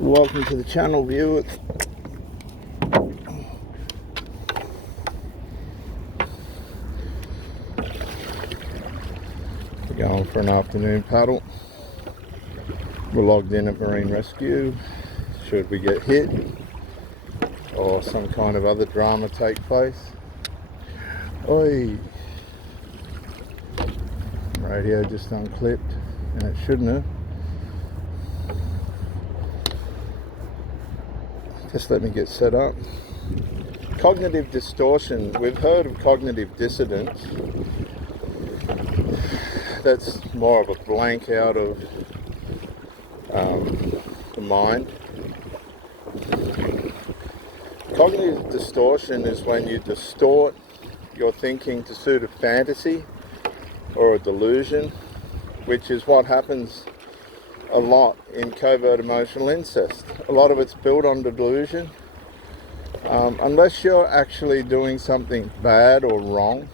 Welcome to the channel, viewers. We're going for an afternoon paddle. We're logged in at Marine Rescue. Should we get hit or some kind of other drama take place. Oi! Radio just unclipped, and it shouldn't have. Just let me get set up. Cognitive distortion. We've heard of cognitive dissonance. That's more of a blank out of the mind. Cognitive distortion is when you distort your thinking to suit a fantasy or a delusion, which is what happens a lot in covert emotional incest. A lot of it's built on delusion. Unless you're actually doing something bad or wrong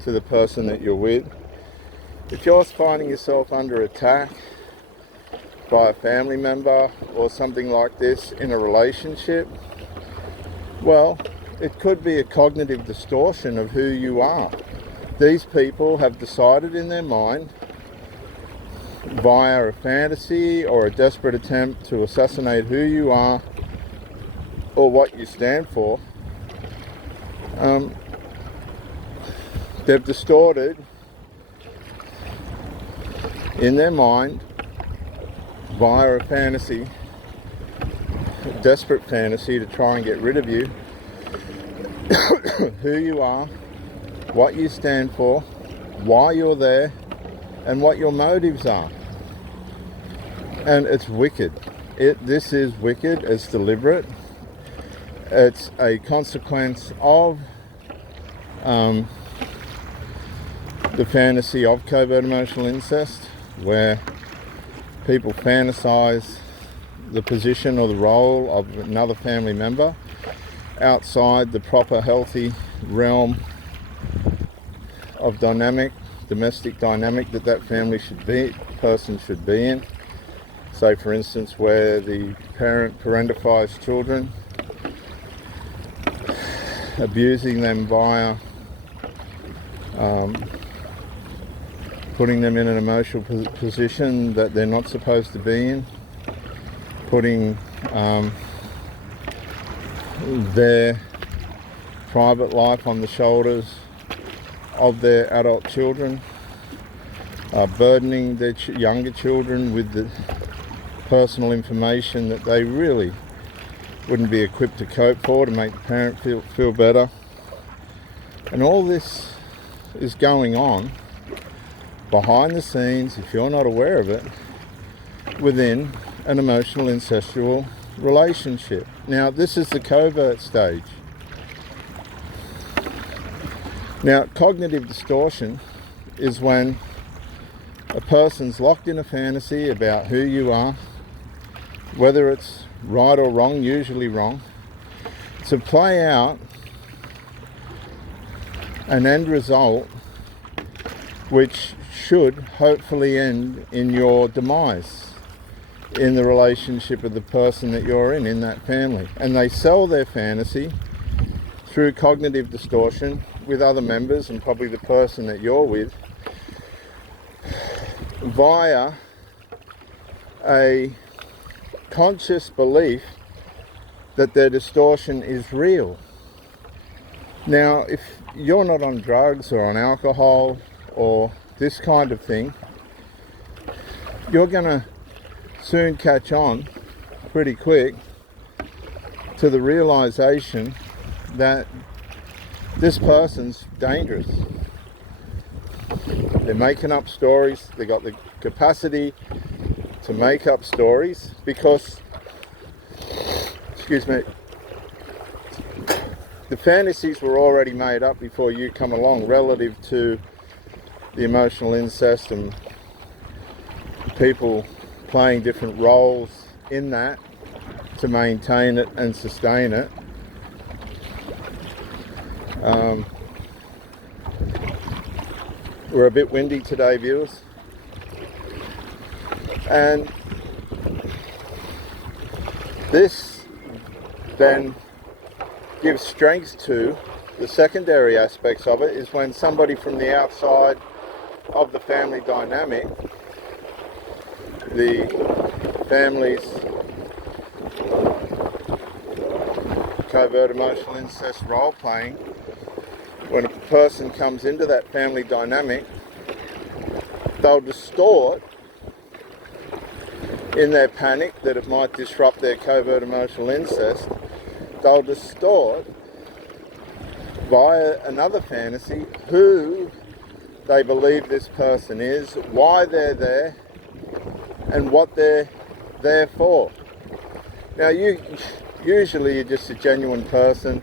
to the person that you're with, if you're finding yourself under attack by a family member or something like this in a relationship, well, it could be a cognitive distortion of who you are. These people have decided in their mind, via a fantasy or a desperate attempt to assassinate who you are or what you stand for, they've distorted in their mind via a fantasy, a desperate fantasy to try and get rid of you, who you are, what you stand for, why you're there, and what your motives are. And it's wicked. This is wicked. It's deliberate. It's a consequence of the fantasy of covert emotional incest, where people fantasize the position or the role of another family member outside the proper healthy realm of domestic dynamic that family should be, person should be in. Say, for instance, where the parent parentifies children, abusing them via putting them in an emotional position that they're not supposed to be in, putting their private life on the shoulders of their adult children, burdening their younger children with the personal information that they really wouldn't be equipped to cope for, to make the parent feel better. And all this is going on behind the scenes, if you're not aware of it, within an emotional incestual relationship. Now, this is the covert stage. Now, cognitive distortion is when a person's locked in a fantasy about who you are, whether it's right or wrong, usually wrong, to play out an end result which should hopefully end in your demise in the relationship of the person that you're in that family. And they sell their fantasy through cognitive distortion with other members and probably the person that you're with via a conscious belief that their distortion is real. Now, if you're not on drugs or on alcohol or this kind of thing, you're going to soon catch on pretty quick to the realization that this person's dangerous. They're making up stories. They got the capacity to make up stories because, excuse me, the fantasies were already made up before you come along relative to the emotional incest and people playing different roles in that to maintain it and sustain it. We're a bit windy today, viewers, and This then gives strength to the secondary aspects of it, is when somebody from the outside of the family dynamic, the family's covert emotional incest role playing, when a person comes into that family dynamic, they'll distort in their panic that it might disrupt their covert emotional incest. They'll distort via another fantasy who they believe this person is, why they're there, and what they're there for. Now, usually you're just a genuine person,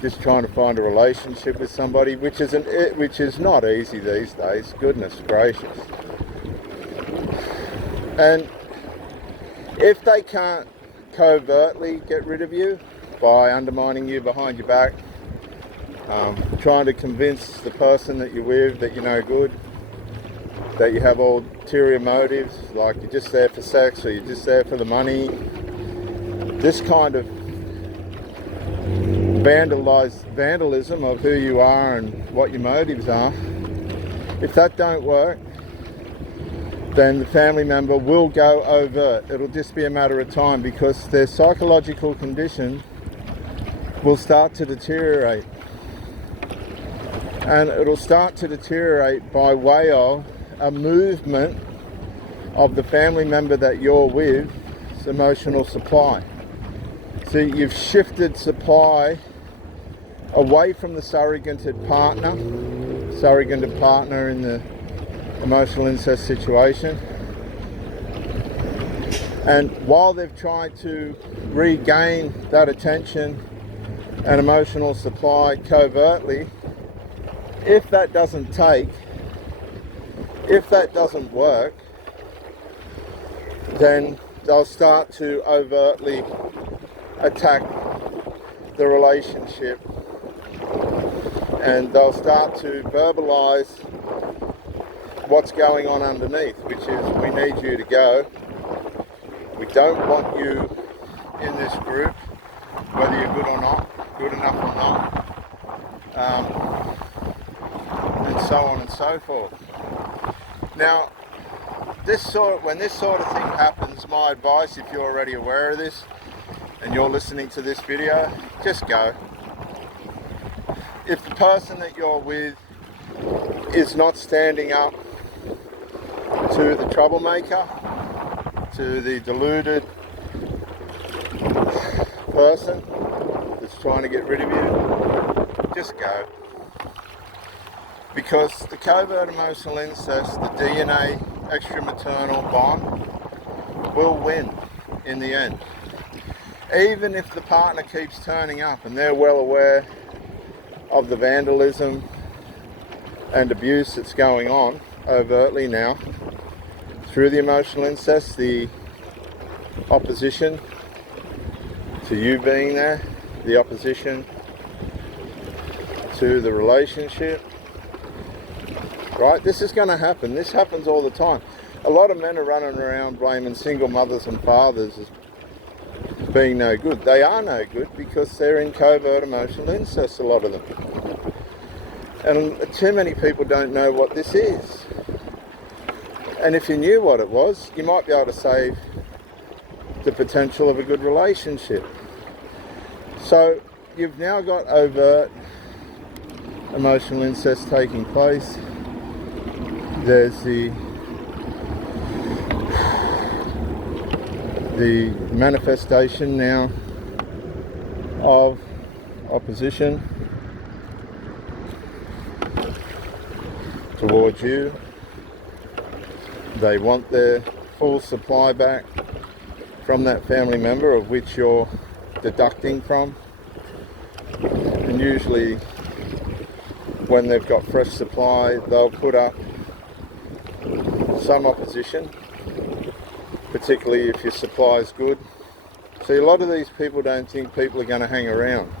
just trying to find a relationship with somebody, which is not easy these days. Goodness gracious. And if they can't covertly get rid of you by undermining you behind your back, trying to convince the person that you're with that you're no good, that you have ulterior motives, like you're just there for sex or you're just there for the money, this kind of vandalism of who you are and what your motives are, if that don't work, then the family member will go overt. It'll just be a matter of time, because their psychological condition will start to deteriorate. And it'll start to deteriorate by way of a movement of the family member that you're with's emotional supply. So you've shifted supply away from the surrogated partner in the emotional incest situation. And while they've tried to regain that attention and emotional supply covertly, if that doesn't work, then they'll start to overtly attack the relationship, and they'll start to verbalize what's going on underneath, which is, we need you to go, we don't want you in this group, whether you're good or not, good enough or not, and so on and so forth. Now, when this sort of thing happens, my advice, if you're already aware of this and you're listening to this video, just go. If the person that you're with is not standing up to the troublemaker, to the deluded person that's trying to get rid of you, just go. Because the covert emotional incest, the DNA extramaternal bond, will win in the end. Even if the partner keeps turning up and they're well aware of the vandalism and abuse that's going on overtly now through the emotional incest, the opposition to you being there, the opposition to the relationship, right? This is going to happen. This happens all the time. A lot of men are running around blaming single mothers and fathers as being no good. They are no good because they're in covert emotional incest, a lot of them. And too many people don't know what this is. And if you knew what it was, you might be able to save the potential of a good relationship. So you've now got overt emotional incest taking place. There's the manifestation now of opposition towards you. They want their full supply back from that family member of which you're deducting from. And usually when they've got fresh supply, they'll put up some opposition, particularly if your supply is good. See, a lot of these people don't think people are going to hang around.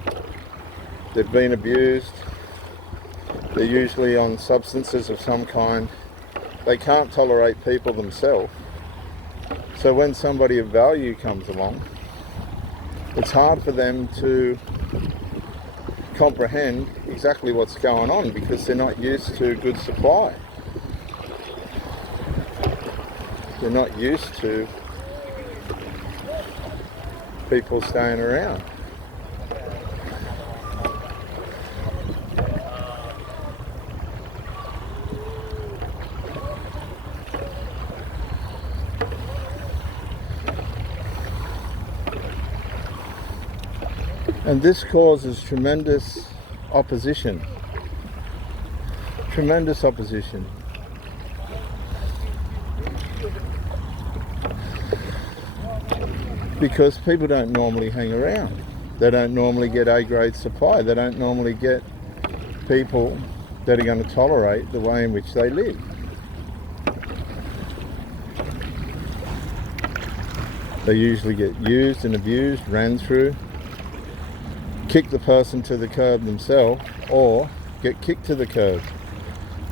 They've been abused. They're usually on substances of some kind. They can't tolerate people themselves. So when somebody of value comes along, it's hard for them to comprehend exactly what's going on because they're not used to good supply. They're not used to people staying around. And this causes tremendous opposition. Tremendous opposition. Because people don't normally hang around. They don't normally get A-grade supply. They don't normally get people that are going to tolerate the way in which they live. They usually get used and abused, ran through, kick the person to the curb themselves, or get kicked to the curb.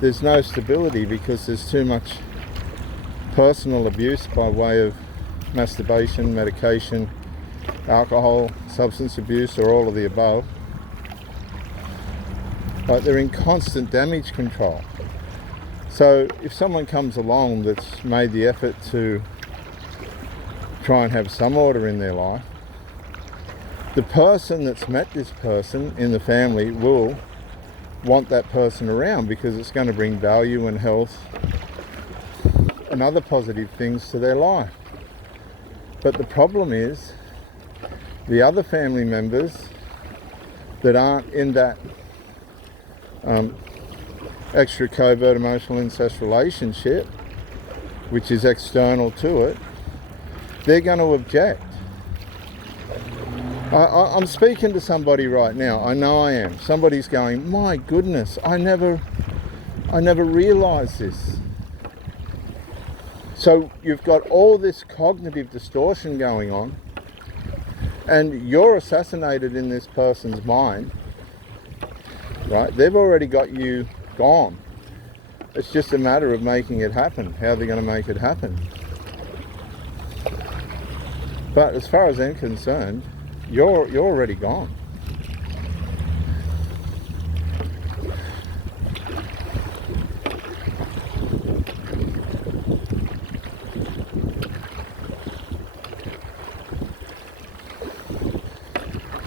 There's no stability because there's too much personal abuse by way of masturbation, medication, alcohol, substance abuse, or all of the above. But they're in constant damage control. So if someone comes along that's made the effort to try and have some order in their life, the person that's met this person in the family will want that person around because it's going to bring value and health and other positive things to their life. But the problem is the other family members that aren't in that extra covert emotional incest relationship, which is external to it, they're going to object. I'm speaking to somebody right now. I know I am. Somebody's going, my goodness, I never realised this. So you've got all this cognitive distortion going on, and you're assassinated in this person's mind, right? They've already got you gone. It's just a matter of making it happen, how they're going to make it happen. But as far as I'm concerned, you're already gone.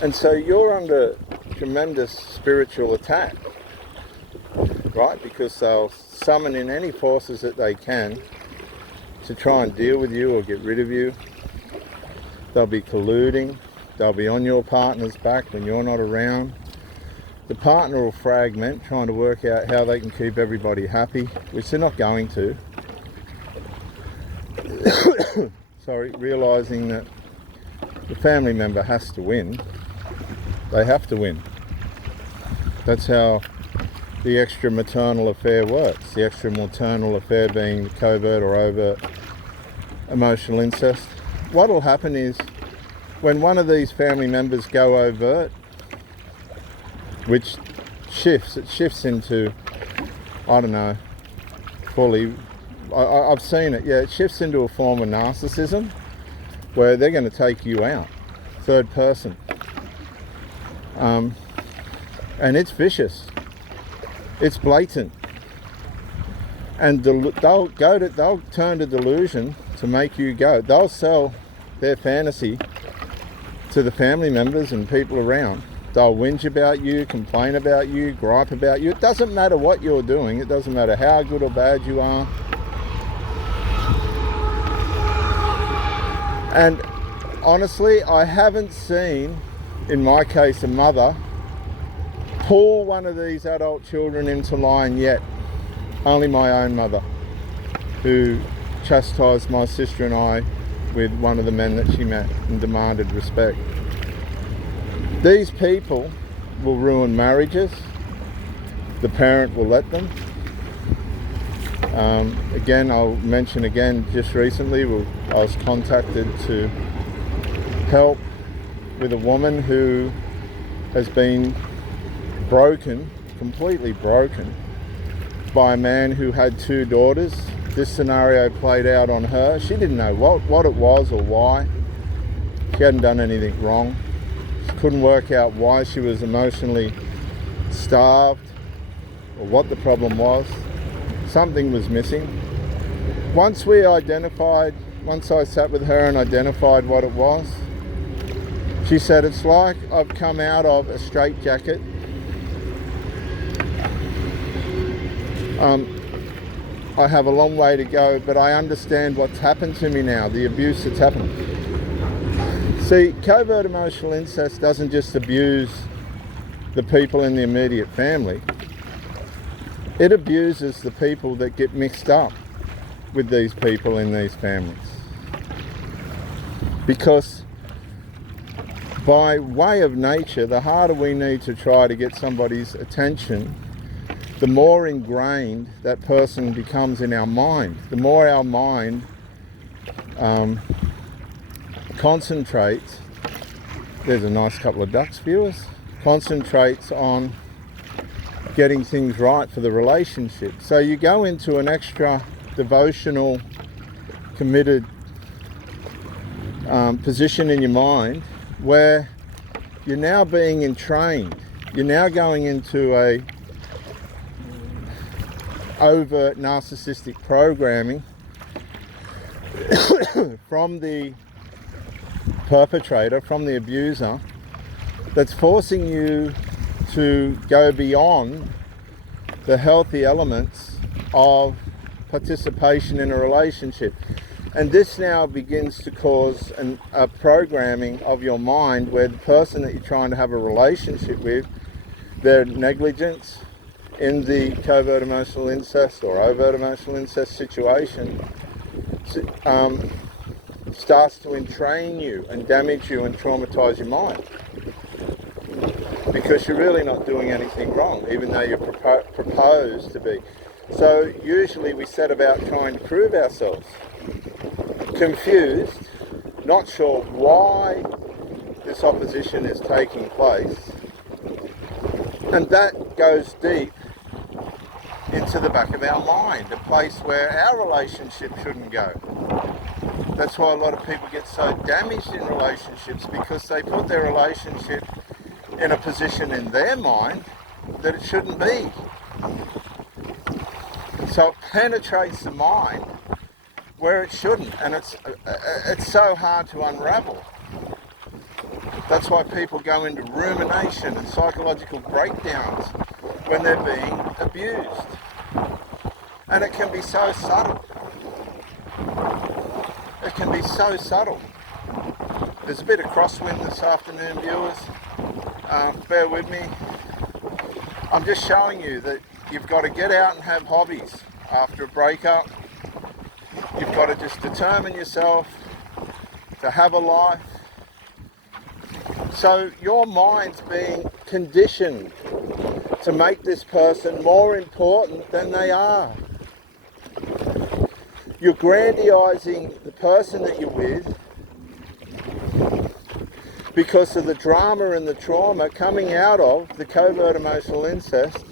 And so you're under tremendous spiritual attack, right? Because they'll summon in any forces that they can to try and deal with you or get rid of you. They'll be colluding. They'll be on your partner's back when you're not around. The partner will fragment, trying to work out how they can keep everybody happy, which they're not going to. Sorry, realising that the family member has to win. They have to win. That's how the extra maternal affair works. The extra maternal affair being the covert or overt emotional incest. What will happen is when one of these family members go overt, which shifts into, I don't know, fully, I've seen it, yeah, it shifts into a form of narcissism where they're going to take you out, third person. And it's vicious, it's blatant, and they'll turn to delusion to make you go. They'll sell their fantasy to the family members and people around. They'll whinge about you, complain about you, gripe about you. It doesn't matter what you're doing. It doesn't matter how good or bad you are. And honestly, I haven't seen, in my case, a mother pull one of these adult children into line yet. Only my own mother, who chastised my sister and I with one of the men that she met and demanded respect. These people will ruin marriages. The parent will let them. Again, I'll mention again, just recently I was contacted to help with a woman who has been broken, completely broken, by a man who had 2 daughters. This scenario played out on her. She didn't know what it was or why. She hadn't done anything wrong. She couldn't work out why she was emotionally starved or what the problem was. Something was missing. Once I sat with her and identified what it was, she said, it's like I've come out of a straitjacket. I have a long way to go, but I understand what's happened to me now, the abuse that's happened. See, covert emotional incest doesn't just abuse the people in the immediate family. It abuses the people that get mixed up with these people in these families. Because by way of nature, the harder we need to try to get somebody's attention, the more ingrained that person becomes in our mind. The more our mind concentrates, there's a nice couple of ducks, viewers, concentrates on getting things right for the relationship. So you go into an extra devotional, committed position in your mind where you're now being entrained. You're now going into a overt narcissistic programming from the perpetrator, from the abuser, that's forcing you to go beyond the healthy elements of participation in a relationship. And this now begins to cause a programming of your mind where the person that you're trying to have a relationship with, their negligence in the covert emotional incest or overt emotional incest situation starts to entrain you and damage you and traumatize your mind. Because you're really not doing anything wrong, even though you're proposed to be. So usually we set about trying to prove ourselves. Confused, not sure why this opposition is taking place. And that goes deep into the back of our mind, a place where our relationship shouldn't go. That's why a lot of people get so damaged in relationships, because they put their relationship in a position in their mind that it shouldn't be. So it penetrates the mind where it shouldn't, and it's so hard to unravel. That's why people go into rumination and psychological breakdowns when they're being abused. And it can be so subtle. It can be so subtle. There's a bit of crosswind this afternoon, viewers. Bear with me. I'm just showing you that you've got to get out and have hobbies after a breakup. You've got to just determine yourself to have a life. So your mind's being conditioned to make this person more important than they are. You're grandizing the person that you're with because of the drama and the trauma coming out of the covert emotional incest,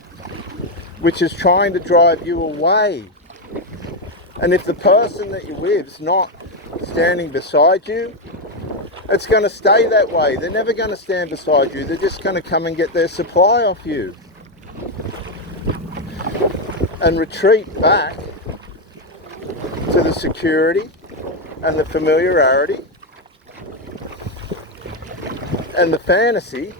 which is trying to drive you away. And if the person that you're with is not standing beside you, it's going to stay that way. They're never going to stand beside you. They're just going to come and get their supply off you and retreat back to the security and the familiarity and the fantasy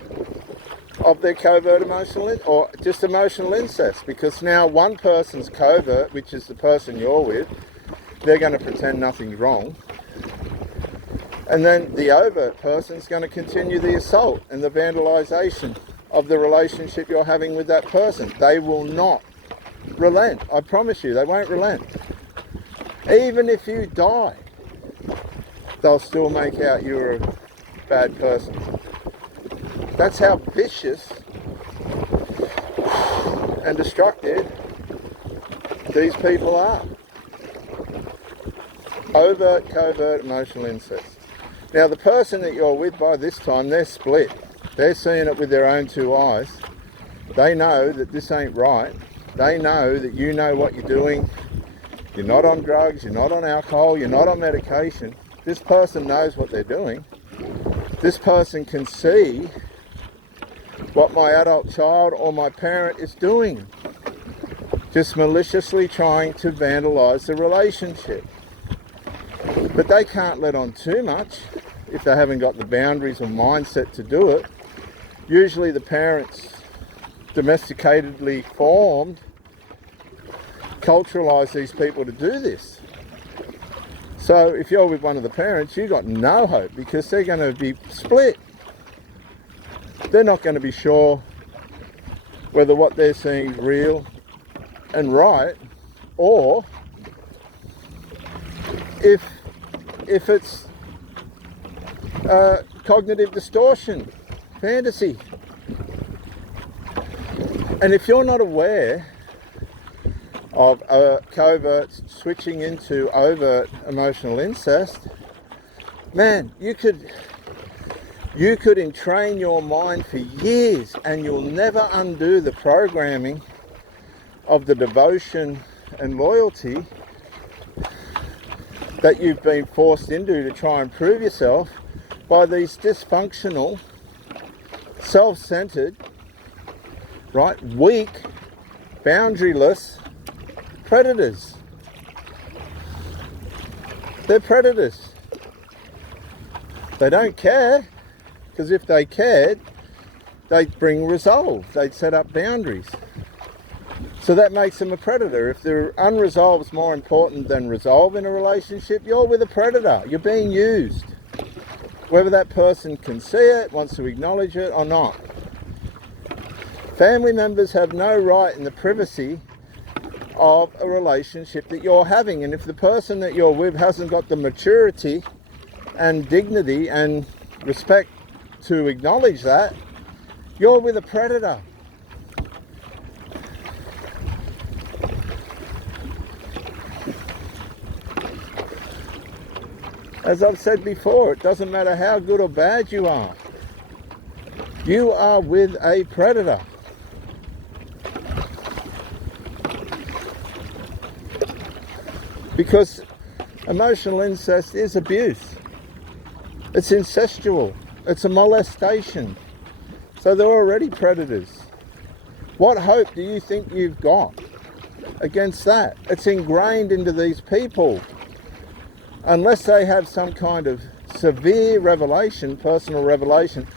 of their covert emotional or just emotional incest, because now one person's covert, which is the person you're with, they're going to pretend nothing's wrong, and then the overt person's going to continue the assault and the vandalization of the relationship you're having with that person. They will not relent. I promise you, they won't relent. Even if you die, they'll still make out you're a bad person. That's how vicious and destructive these people are. Overt, covert, emotional incest. Now the person that you're with by this time, they're split. They're seeing it with their own two eyes. They know that this ain't right. They know that you know what you're doing. You're not on drugs, you're not on alcohol, you're not on medication. This person knows what they're doing. this person can see what my adult child or my parent is doing, just maliciously trying to vandalize the relationship. But they can't let on too much if they haven't got the boundaries or mindset to do it. Usually the parents, domesticatedly formed, culturalize these people to do this. So if you're with one of the parents, you've got no hope, because they're going to be split. They're not going to be sure whether what they're seeing is real and right, or if it's cognitive distortion, fantasy. And if you're not aware of covert switching into overt emotional incest, man, you could entrain your mind for years and you'll never undo the programming of the devotion and loyalty that you've been forced into to try and prove yourself by these dysfunctional, self-centered, right, weak, boundaryless predators. They're predators. They don't care, because if they cared, they'd bring resolve. They'd set up boundaries. So that makes them a predator. If the unresolved is more important than resolve in a relationship, you're with a predator. You're being used. Whether that person can see it, wants to acknowledge it or not. Family members have no right in the privacy of a relationship that you're having. And if the person that you're with hasn't got the maturity and dignity and respect to acknowledge that, you're with a predator. As I've said before, it doesn't matter how good or bad you are with a predator. Because emotional incest is abuse. It's incestual. It's a molestation. So they're already predators. What hope do you think you've got against that? It's ingrained into these people. Unless they have some kind of severe revelation, personal revelation,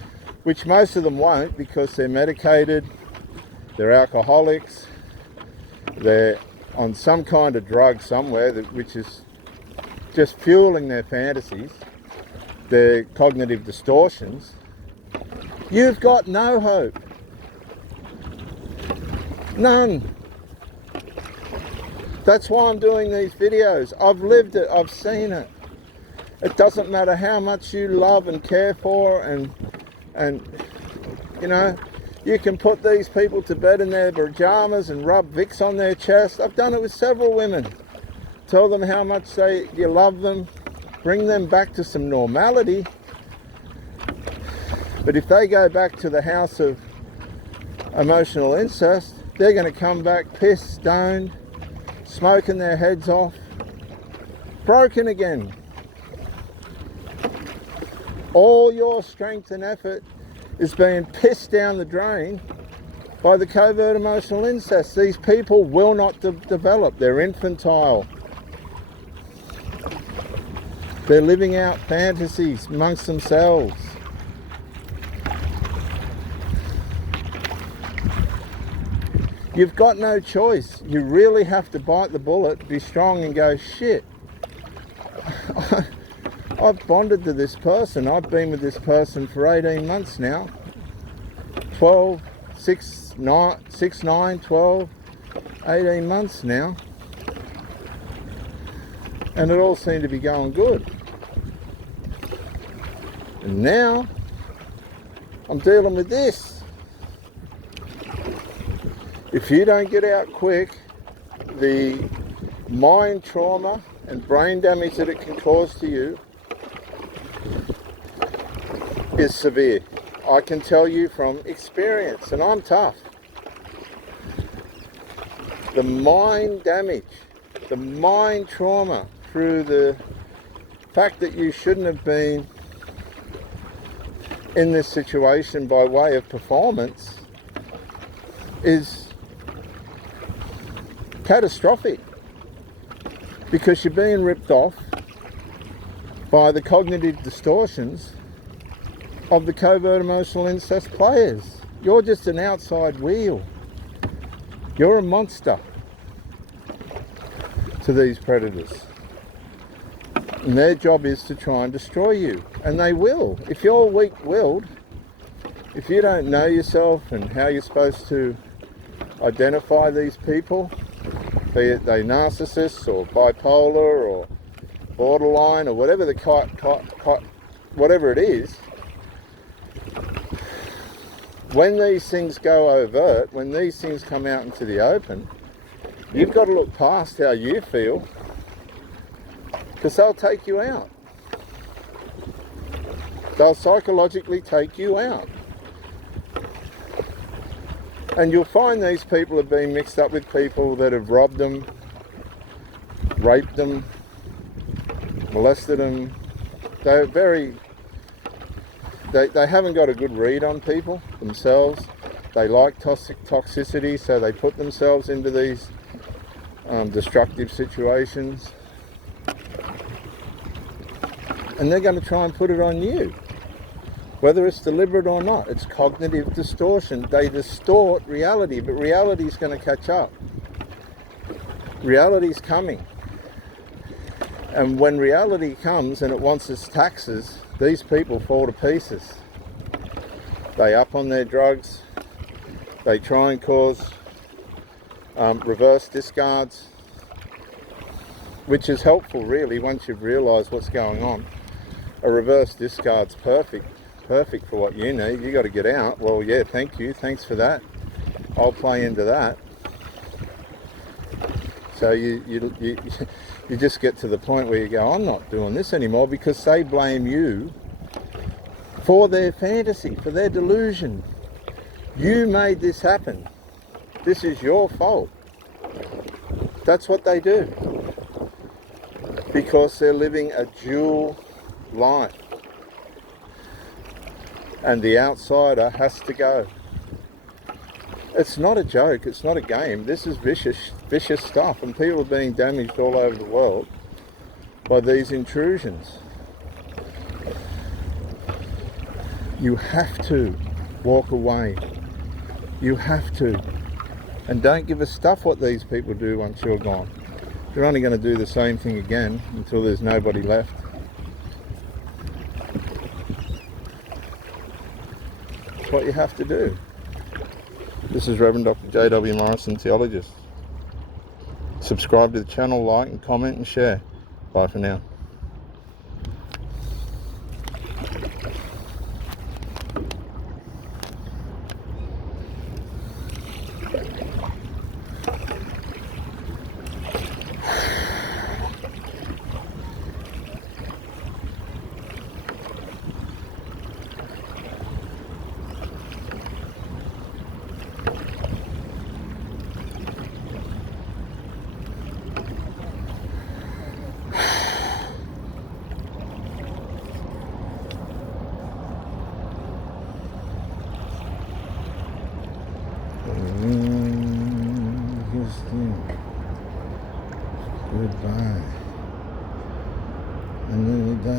which most of them won't, because they're medicated, they're alcoholics, they're on some kind of drug somewhere which is just fueling their fantasies, their cognitive distortions. You've got no hope. None. That's why I'm doing these videos. I've lived it, I've seen it. It doesn't matter how much you love and care for, and you know, you can put these people to bed in their pajamas and rub Vicks on their chest. I've done it with several women. Tell them how much you love them, bring them back to some normality. But if they go back to the house of emotional incest, they're going to come back pissed, stoned, smoking their heads off, broken again. All your strength and effort is being pissed down the drain by the covert emotional incest. These people will not develop. They're infantile. They're living out fantasies amongst themselves. You've got no choice. You really have to bite the bullet, be strong and go, shit, I've bonded to this person. I've been with this person for 18 months now. 12, 6, 9, 12, 18 months now. And it all seemed to be going good. And now, I'm dealing with this. If you don't get out quick, the mind trauma and brain damage that it can cause to you is severe. I can tell you from experience, and I'm tough. The mind damage, the mind trauma through the fact that you shouldn't have been in this situation by way of performance is catastrophic, because you're being ripped off by the cognitive distortions of the covert emotional incest players. You're just an outside wheel. You're a monster to these predators. And their job is to try and destroy you. And they will. If you're weak-willed, if you don't know yourself and how you're supposed to identify these people, be it they narcissists or bipolar or borderline or whatever whatever it is, when these things go overt, when these things come out into the open, you've got to look past how you feel, because they'll take you out. They'll psychologically take you out. And you'll find these people have been mixed up with people that have robbed them, raped them, molested them. They're they haven't got a good read on people themselves. They like toxicity, so they put themselves into these destructive situations. And they're going to try and put it on you. Whether it's deliberate or not, it's cognitive distortion. They distort reality, but reality is going to catch up. Reality's coming. And when reality comes and it wants its taxes, these people fall to pieces. They up on their drugs. They try and cause reverse discards, which is helpful really once you've realised what's going on. A reverse discard's perfect for what you need. You got to get out. Well, yeah, thank you, thanks for that. I'll play into that. So you just get to the point where you go, I'm not doing this anymore, because they blame you for their fantasy, for their delusion. You made this happen. This is your fault. That's what they do, because they're living a dual life, and the outsider has to go. It's not a joke, it's not a game. This is vicious stuff, and people are being damaged all over the world by these intrusions. You have to walk away. You have to. And don't give a stuff what these people do once you're gone. You're only going to do the same thing again until there's nobody left. It's what you have to do. This is Reverend Dr. J.W. Morrison, Theologist. Subscribe to the channel, like and comment and share. Bye for now. Goodbye. And then we die.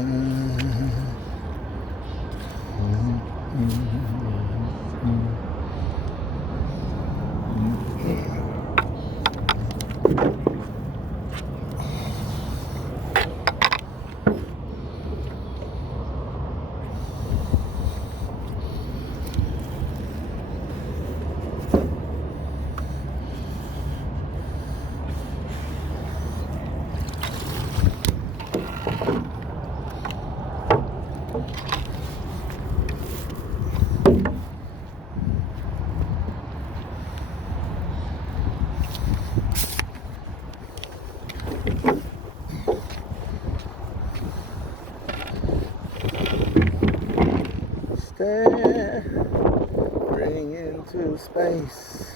Staring into space.